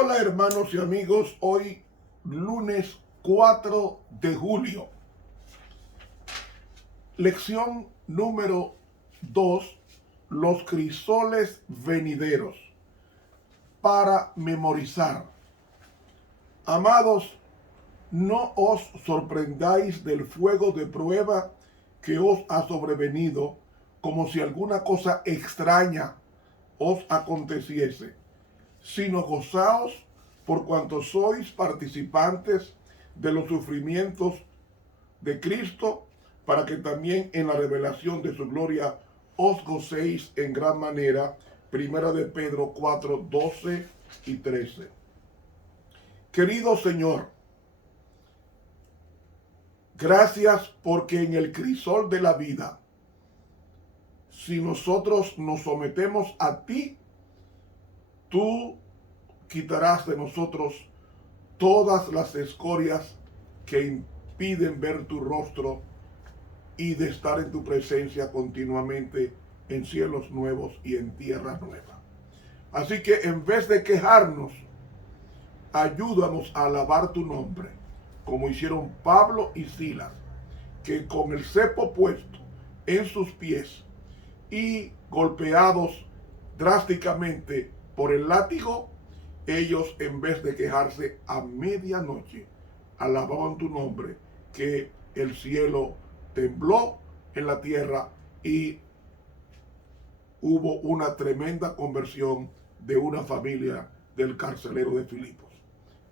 Hola hermanos y amigos, hoy lunes 4 de julio. Lección número 2, los crisoles venideros, para memorizar. Amados, no os sorprendáis del fuego de prueba que os ha sobrevenido, como si alguna cosa extraña os aconteciese, sino gozaos por cuanto sois participantes de los sufrimientos de Cristo, para que también en la revelación de su gloria os gocéis en gran manera. Primera de Pedro 4, 12 y 13. Querido Señor, gracias porque en el crisol de la vida, si nosotros nos sometemos a ti, tú quitarás de nosotros todas las escorias que impiden ver tu rostro y de estar en tu presencia continuamente en cielos nuevos y en tierra nueva. Así que en vez de quejarnos, ayúdanos a alabar tu nombre, como hicieron Pablo y Silas, que con el cepo puesto en sus pies y golpeados drásticamente por el látigo, ellos en vez de quejarse a medianoche, alababan tu nombre, que el cielo tembló en la tierra y hubo una tremenda conversión de una familia del carcelero de Filipos.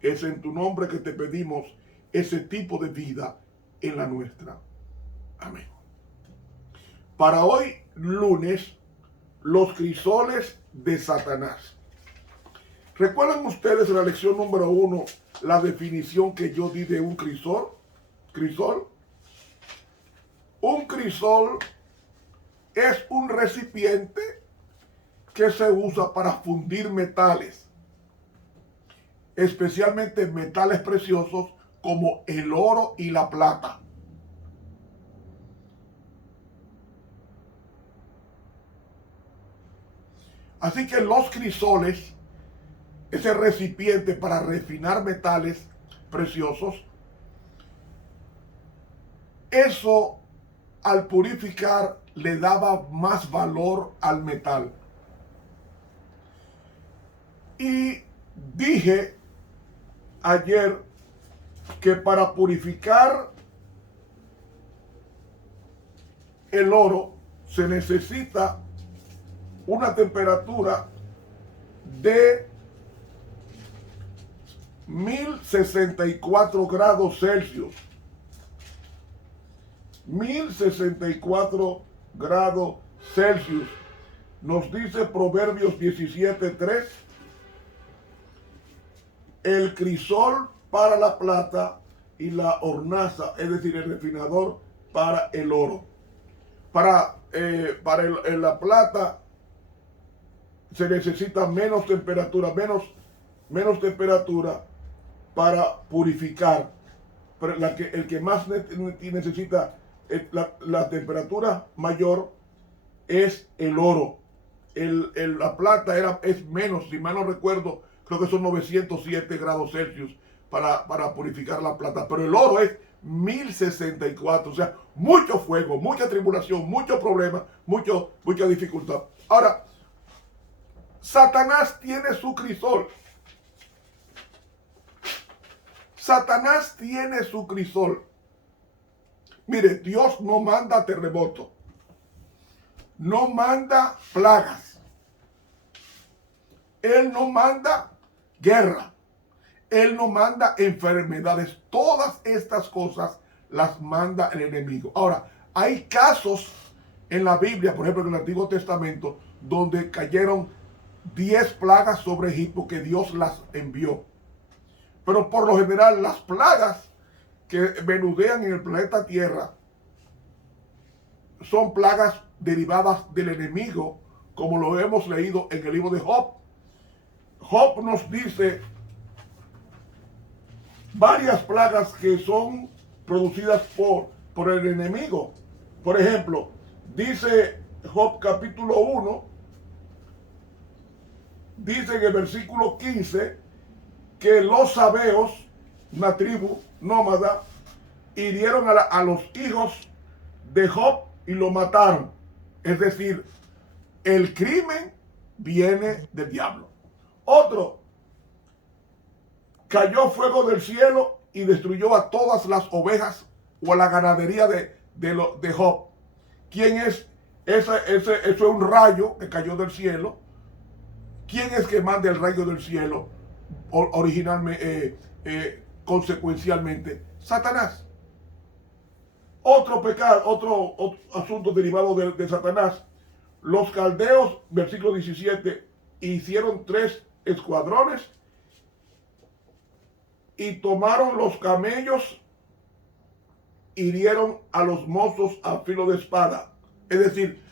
Es en tu nombre que te pedimos ese tipo de vida en la nuestra. Amén. Para hoy, lunes, los crisoles de Satanás. ¿Recuerdan ustedes en la lección número 1 la definición que yo di de un crisol? Un crisol es un recipiente que se usa para fundir metales, especialmente metales preciosos como el oro y la plata. Así que los crisoles, ese recipiente para refinar metales preciosos, eso al purificar le daba más valor al metal. Y dije ayer que para purificar el oro se necesita una temperatura de 1064 grados Celsius. 1064 grados Celsius. Nos dice Proverbios 17:3. El crisol para la plata y la hornaza, es decir, el refinador para el oro. Para la plata se necesita menos temperatura, menos temperatura para purificar. Pero el que más necesita la temperatura mayor es el oro. La plata es menos, si mal no recuerdo, creo que son 907 grados Celsius para purificar la plata. Pero el oro es 1064, o sea, mucho fuego, mucha tribulación, mucho problema, mucha dificultad. Ahora, Satanás tiene su crisol. Satanás tiene su crisol. Mire, Dios no manda terremoto, no manda plagas, Él no manda guerra, Él no manda enfermedades. Todas estas cosas las manda el enemigo. Ahora, hay casos en la Biblia, por ejemplo en el Antiguo Testamento, donde cayeron 10 plagas sobre Egipto que Dios las envió. Pero por lo general las plagas que menudean en el planeta Tierra son plagas derivadas del enemigo, como lo hemos leído en el libro de Job. Job nos dice varias plagas que son producidas por el enemigo. Por ejemplo, dice Job capítulo 1, dice en el versículo 15 que los sabeos, una tribu nómada, hirieron a los hijos de Job y lo mataron. Es decir, el crimen viene del diablo. Otro, cayó fuego del cielo y destruyó a todas las ovejas o a la ganadería de Job. ¿Quién es? Eso es un rayo que cayó del cielo. ¿Quién es que manda el rayo del cielo originalmente, consecuencialmente? Satanás. Otro pecado, otro asunto derivado de Satanás. Los caldeos, versículo 17, hicieron 3 escuadrones y tomaron los camellos, hirieron a los mozos a filo de espada. Es decir,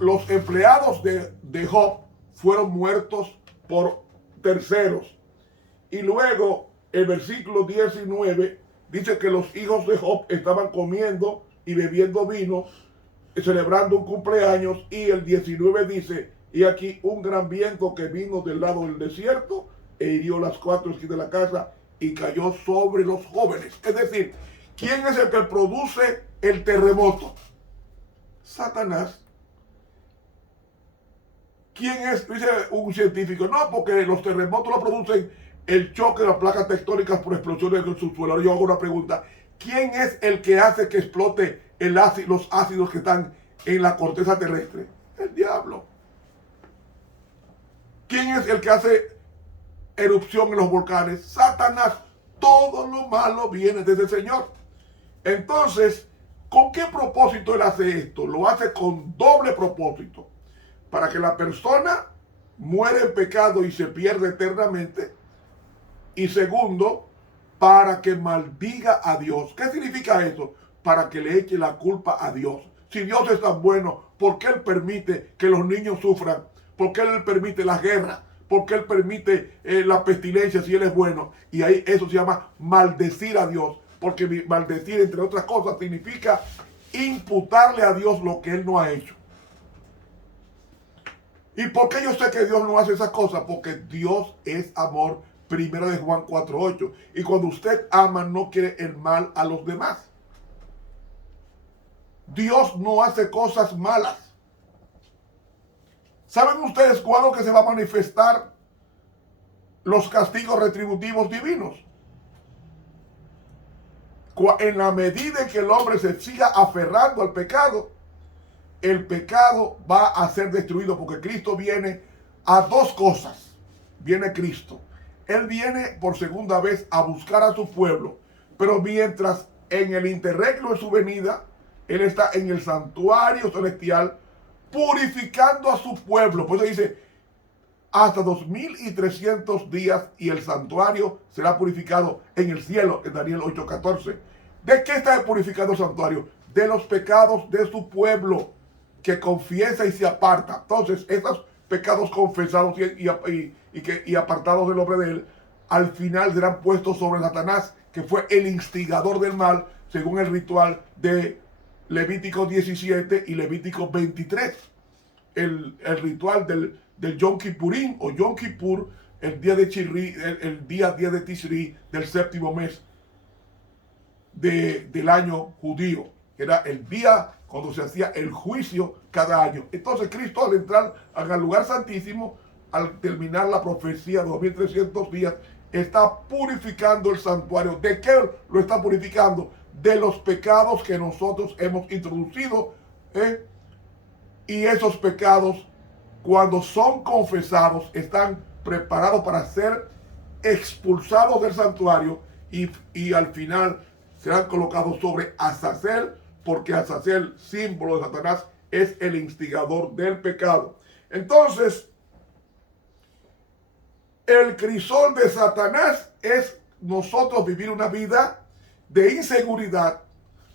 los empleados de Job fueron muertos por terceros. Y luego el versículo 19 dice que los hijos de Job estaban comiendo y bebiendo vino, celebrando un cumpleaños, y el 19 dice, y aquí un gran viento que vino del lado del desierto e hirió las 4 esquinas de la casa y cayó sobre los jóvenes. Es decir, ¿quién es el que produce el terremoto? Satanás. ¿Quién es? Dice un científico, no, porque los terremotos lo producen el choque de las placas tectónicas por explosiones del subsuelo. Ahora yo hago una pregunta, ¿quién es el que hace que explote los ácidos que están en la corteza terrestre? El diablo. ¿Quién es el que hace erupción en los volcanes? Satanás. Todo lo malo viene desde el Señor. Entonces, ¿con qué propósito él hace esto? Lo hace con doble propósito. Para que la persona muera en pecado y se pierda eternamente. Y segundo, para que maldiga a Dios. ¿Qué significa eso? Para que le eche la culpa a Dios. Si Dios es tan bueno, ¿por qué Él permite que los niños sufran? ¿Por qué Él permite la guerra? ¿Por qué Él permite la pestilencia si Él es bueno? Y ahí eso se llama maldecir a Dios. Porque maldecir, entre otras cosas, significa imputarle a Dios lo que Él no ha hecho. ¿Y por qué yo sé que Dios no hace esas cosas? Porque Dios es amor. Primero de Juan 4:8. Y cuando usted ama, no quiere el mal a los demás. Dios no hace cosas malas. ¿Saben ustedes cuándo que se va a manifestar los castigos retributivos divinos? En la medida en que el hombre se siga aferrando al pecado, el pecado va a ser destruido, porque Cristo viene a 2 cosas. Viene Cristo. Él viene por segunda vez a buscar a su pueblo, pero mientras en el interregno de su venida, Él está en el santuario celestial purificando a su pueblo. Por eso dice, hasta 2300 días y el santuario será purificado en el cielo, en Daniel 8:14. ¿De qué está purificado el santuario? De los pecados de su pueblo, que confiesa y se aparta. Entonces, esos pecados confesados y apartados del nombre de Él, al final serán puestos sobre Satanás, que fue el instigador del mal, según el ritual de Levítico 17 y Levítico 23. El ritual del Yom Kippurín o Yom Kippur, el día de Chirri, el día 10 de Tishri del 7º mes del año judío, que era el día cuando se hacía el juicio cada año. Entonces Cristo, al entrar al lugar santísimo, al terminar la profecía de 2300 días, está purificando el santuario. ¿De qué lo está purificando? De los pecados que nosotros hemos introducido, y esos pecados, cuando son confesados, están preparados para ser expulsados del santuario, y al final serán colocados sobre Azazel, porque Azazel, símbolo de Satanás, es el instigador del pecado. Entonces, el crisol de Satanás es nosotros vivir una vida de inseguridad.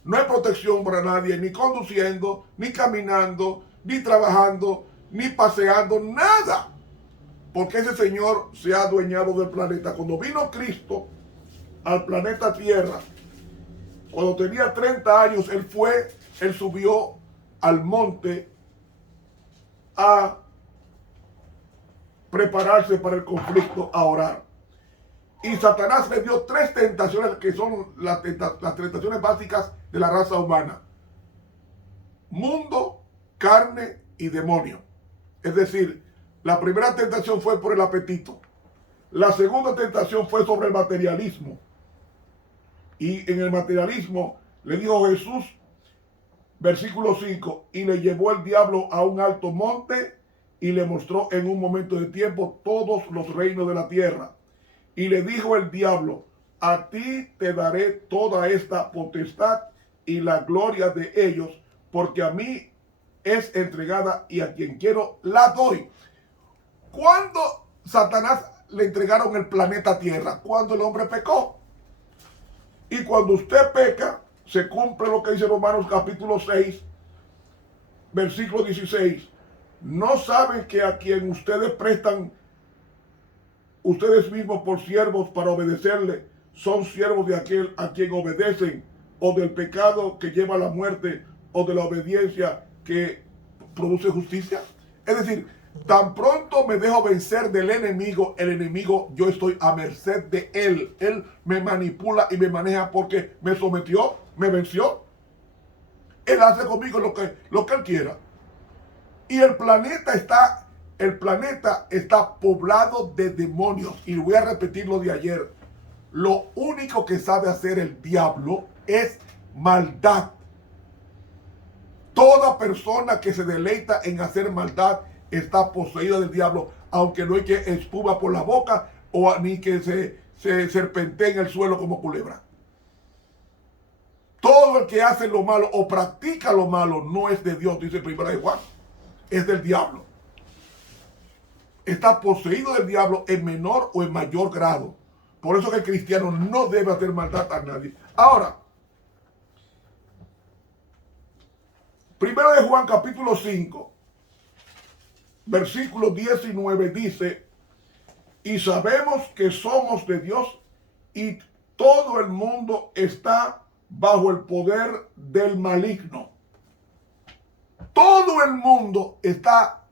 No hay protección para nadie, ni conduciendo, ni caminando, ni trabajando, ni paseando, nada. Porque ese Señor se ha adueñado del planeta. Cuando vino Cristo al planeta Tierra, cuando tenía 30 años, Él subió al monte a prepararse para el conflicto, a orar. Y Satanás le dio 3 tentaciones que son las tentaciones básicas de la raza humana: mundo, carne y demonio. Es decir, la primera tentación fue por el apetito. La segunda tentación fue sobre el materialismo. Y en el materialismo le dijo Jesús, versículo 5, y le llevó el diablo a un alto monte y le mostró en un momento de tiempo todos los reinos de la tierra. Y le dijo el diablo, a ti te daré toda esta potestad y la gloria de ellos, porque a mí es entregada y a quien quiero la doy. ¿Cuándo Satanás le entregaron el planeta Tierra? Cuando el hombre pecó. Y cuando usted peca, se cumple lo que dice Romanos capítulo 6, versículo 16. ¿No saben que a quien ustedes prestan ustedes mismos por siervos para obedecerle, son siervos de aquel a quien obedecen, o del pecado que lleva a la muerte, o de la obediencia que produce justicia? Es decir, tan pronto me dejo vencer del enemigo, el enemigo, yo estoy a merced de él. Él me manipula y me maneja porque me sometió, me venció. Él hace conmigo lo que él quiera. Y el planeta está poblado de demonios. Y voy a repetir lo de ayer. Lo único que sabe hacer el diablo es maldad. Toda persona que se deleita en hacer maldad está poseída del diablo, aunque no hay que espuma por la boca o ni que se serpentee en el suelo como culebra. Todo el que hace lo malo o practica lo malo no es de Dios, dice 1 de Juan, es del diablo. Está poseído del diablo en menor o en mayor grado. Por eso que el cristiano no debe hacer maldad a nadie. Ahora, 1 de Juan capítulo 5, versículo 19 dice, y sabemos que somos de Dios y todo el mundo está bajo el poder del maligno. Todo el mundo está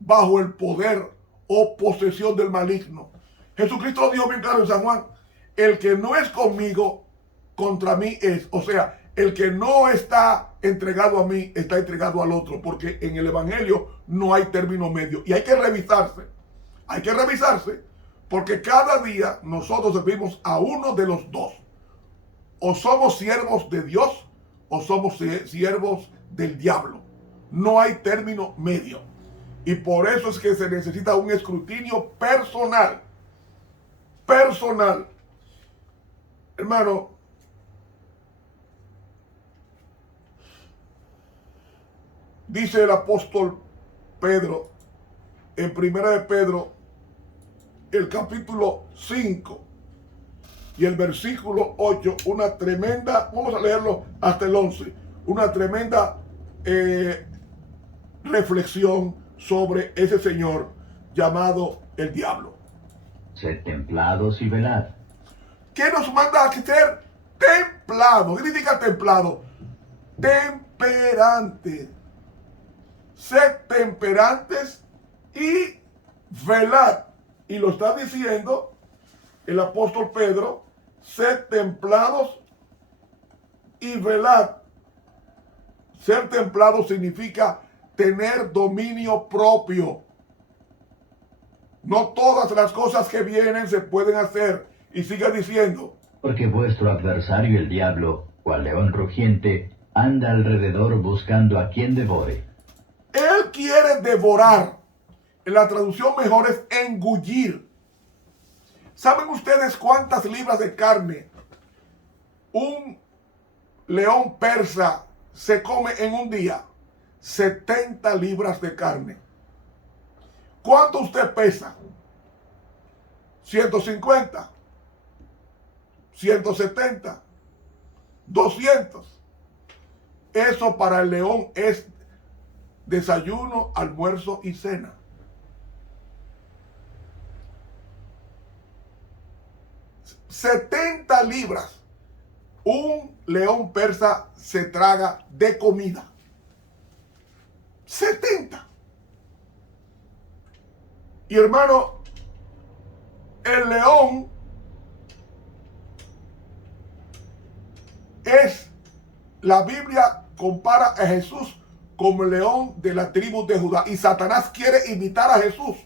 bajo el poder o posesión del maligno. Jesucristo lo dijo bien claro en San Juan, el que no es conmigo, contra mí es. O sea, el que no está entregado a mí, está entregado al otro, porque en el evangelio no hay término medio. Y hay que revisarse, porque cada día nosotros servimos a uno de los dos. O somos siervos de Dios, o somos siervos del diablo. No hay término medio. Y por eso es que se necesita un escrutinio personal. Hermano, dice el apóstol Pedro, en 1 de Pedro, el capítulo 5 y el versículo 8, una tremenda, vamos a leerlo hasta el 11, una tremenda reflexión sobre ese señor llamado el diablo. Sed templados y velad. ¿Qué nos manda a ser templados? ¿Qué significa templado? Temperante. Sed temperantes y velad. Y lo está diciendo el apóstol Pedro, sed templados y velad. Ser templado significa tener dominio propio. No todas las cosas que vienen se pueden hacer. Y sigue diciendo, Porque vuestro adversario el diablo, cual león rugiente, anda alrededor buscando a quien devore. Él quiere devorar. En la traducción mejor es engullir. ¿Saben ustedes cuántas libras de carne un león persa se come en un día? 70 libras de carne. ¿Cuánto usted pesa? 150, 170, 200. Eso para el león es desayuno, almuerzo y cena. $70 libras. Un león persa se traga de comida. 70. Y hermano, el león la Biblia compara a Jesús como el león de la tribu de Judá. Y Satanás quiere imitar a Jesús.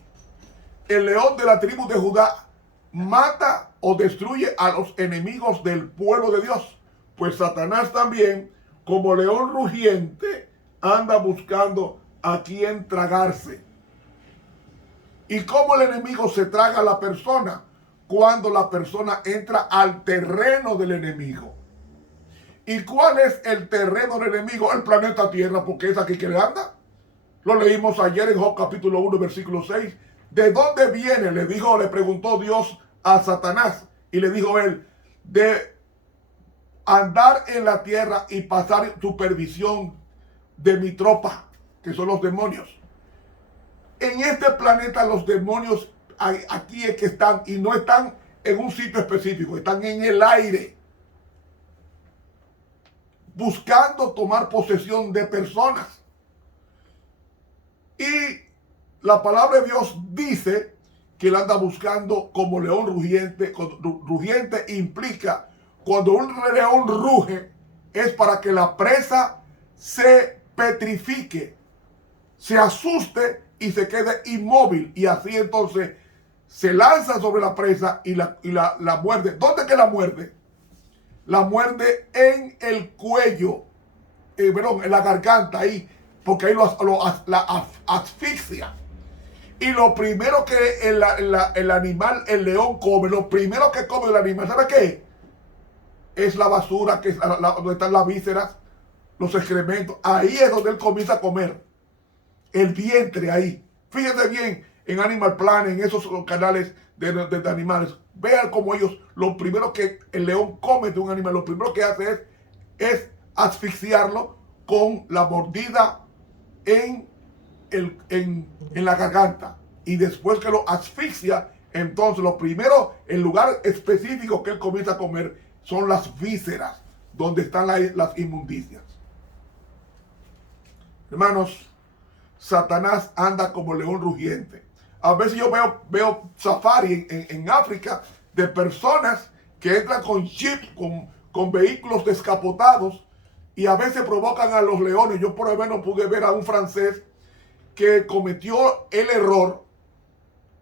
El león de la tribu de Judá mata o destruye a los enemigos del pueblo de Dios. Pues Satanás también, como león rugiente, anda buscando a quien tragarse. ¿Y cómo el enemigo se traga a la persona? Cuando la persona entra al terreno del enemigo. ¿Y cuál es el terreno del enemigo? El planeta Tierra, porque es aquí que le anda. Lo leímos ayer en Job capítulo 1, versículo 6. ¿De dónde viene? Le preguntó Dios a Satanás. Y le dijo él, de andar en la tierra y pasar supervisión de mi tropa, que son los demonios. En este planeta los demonios aquí es que están, y no están en un sitio específico, están en el aire, buscando tomar posesión de personas. Y la palabra de Dios dice que él anda buscando como león rugiente. Rugiente implica, cuando un león ruge, es para que la presa se petrifique, se asuste y se quede inmóvil. Y así entonces se lanza sobre la presa y la muerde. ¿Dónde que la muerde? La muerde en el cuello, en la garganta ahí, porque ahí la asfixia. Y lo primero que el animal, el león come, lo primero que come el animal, ¿sabe qué? Es la basura, que es donde están las vísceras, los excrementos. Ahí es donde él comienza a comer. El vientre ahí. Fíjense bien en Animal Planet, en esos canales de animales. Vean cómo ellos, lo primero que el león come de un animal, lo primero que hace es asfixiarlo con la mordida en la garganta. Y después que lo asfixia, entonces lo primero, el lugar específico que él comienza a comer son las vísceras, donde están las inmundicias. Hermanos, Satanás anda como león rugiente. A veces yo veo safari en África de personas que entran con jeep, con vehículos descapotados, y a veces provocan a los leones. Yo por lo menos pude ver a un francés que cometió el error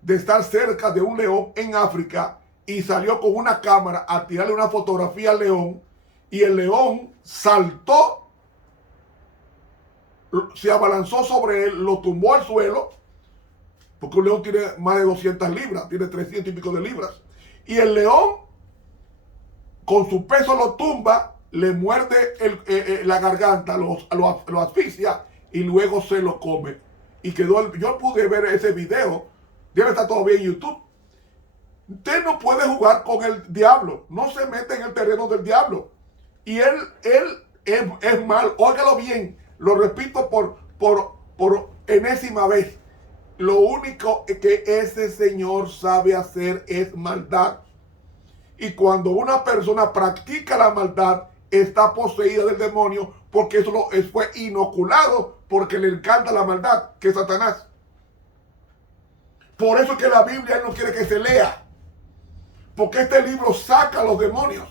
de estar cerca de un león en África y salió con una cámara a tirarle una fotografía al león, y el león saltó, se abalanzó sobre él, lo tumbó al suelo, porque un león tiene más de 200 libras, tiene 300 y pico de libras, y el león con su peso lo tumba, le muerde la garganta, lo asfixia y luego se lo come. Y quedó, yo pude ver ese video, debe estar todavía en YouTube. Usted no puede jugar con el diablo, no se mete en el terreno del diablo. Y él es mal, óigalo bien, lo repito por enésima vez. Lo único que ese señor sabe hacer es maldad. Y cuando una persona practica la maldad, está poseída del demonio, porque eso fue inoculado, porque le encanta la maldad, que es Satanás. Por eso que la Biblia él no quiere que se lea, porque este libro saca a los demonios.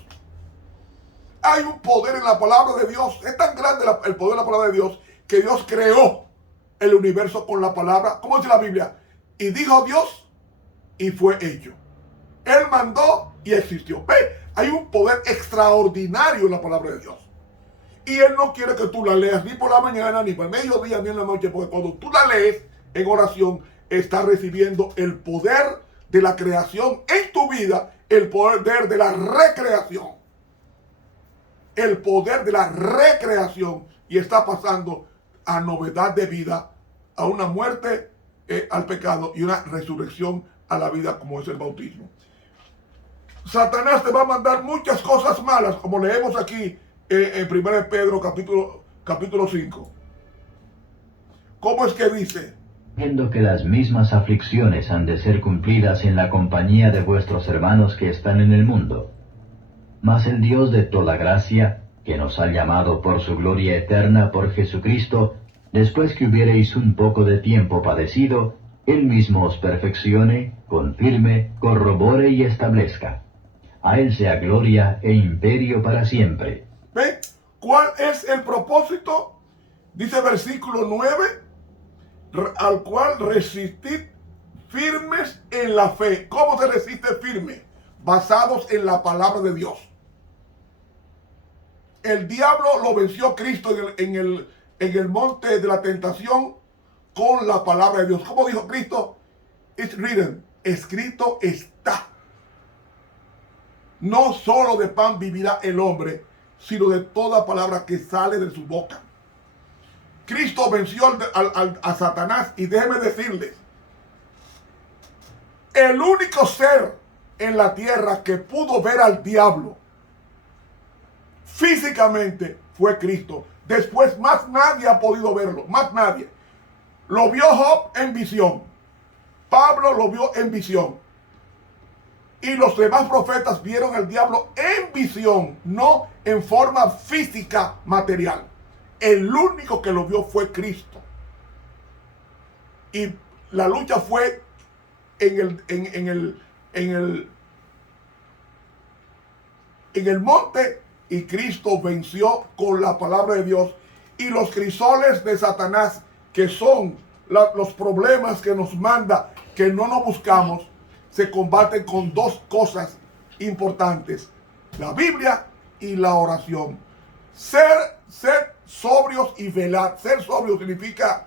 Hay un poder en la palabra de Dios. Es tan grande el poder de la palabra de Dios, que Dios creó el universo con la palabra. ¿Cómo dice la Biblia? Y dijo Dios, y fue hecho. Él mandó y existió. Ve, hay un poder extraordinario en la palabra de Dios. Y Él no quiere que tú la leas ni por la mañana, ni por el mediodía, ni en la noche, porque cuando tú la lees en oración, estás recibiendo el poder de la creación en tu vida, el poder de la recreación. El poder de la recreación, y está pasando a novedad de vida, a una muerte al pecado y una resurrección a la vida, como es el bautismo. Satanás te va a mandar muchas cosas malas, como leemos aquí en 1 Pedro capítulo 5. ¿Cómo es que dice? Viendo que las mismas aflicciones han de ser cumplidas en la compañía de vuestros hermanos que están en el mundo. Mas el Dios de toda gracia, que nos ha llamado por su gloria eterna por Jesucristo, después que hubiereis un poco de tiempo padecido, Él mismo os perfeccione, confirme, corrobore y establezca. A Él sea gloria e imperio para siempre. ¿Ven? ¿Cuál es el propósito? Dice versículo 9, al cual resistid firmes en la fe. ¿Cómo se resiste firme? Basados en la palabra de Dios. El diablo lo venció Cristo en el monte de la tentación con la palabra de Dios. ¿Cómo dijo Cristo? It's written, escrito está. No solo de pan vivirá el hombre, sino de toda palabra que sale de su boca. Cristo venció a Satanás, y déjenme decirles, el único ser en la tierra que pudo ver al diablo físicamente fue Cristo. Después más nadie ha podido verlo, más nadie. Lo vio Job en visión. Pablo lo vio en visión. Y los demás profetas vieron al diablo en visión, no en forma física material. El único que lo vio fue Cristo. Y la lucha fue en el monte, y Cristo venció con la palabra de Dios. Y los crisoles de Satanás, que son los problemas que nos manda, que no nos buscamos, se combaten con dos cosas importantes: la Biblia y la oración. Ser sobrios y velar. Ser sobrio significa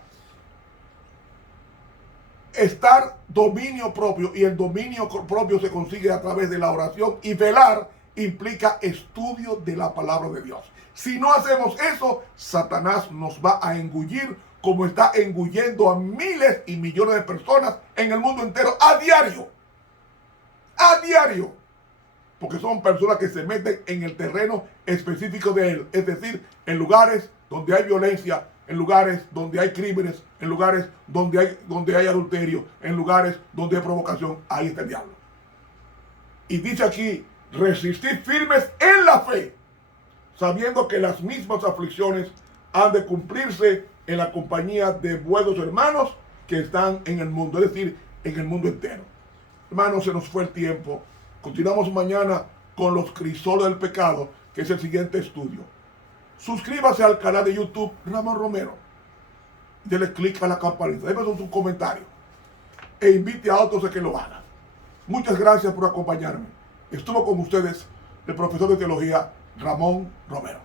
estar dominio propio, y el dominio propio se consigue a través de la oración, y velar implica estudio de la palabra de Dios. Si no hacemos eso, Satanás nos va a engullir, como está engullendo a miles y millones de personas en el mundo entero a diario. A diario. Porque son personas que se meten en el terreno específico de él. Es decir, en lugares donde hay violencia, en lugares donde hay crímenes, en lugares donde hay adulterio, en lugares donde hay provocación. Ahí está el diablo. Y dice aquí, resistid firmes en la fe, sabiendo que las mismas aflicciones han de cumplirse en la compañía de vuestros hermanos que están en el mundo, es decir, en el mundo entero. Hermanos, se nos fue el tiempo. Continuamos mañana con los crisoles del pecado, que es el siguiente estudio. Suscríbase al canal de YouTube Ramón Romero. Dele clic a la campanita, déjame su comentario e invite a otros a que lo hagan. Muchas gracias por acompañarme. Estuvo con ustedes el profesor de teología Ramón Romero.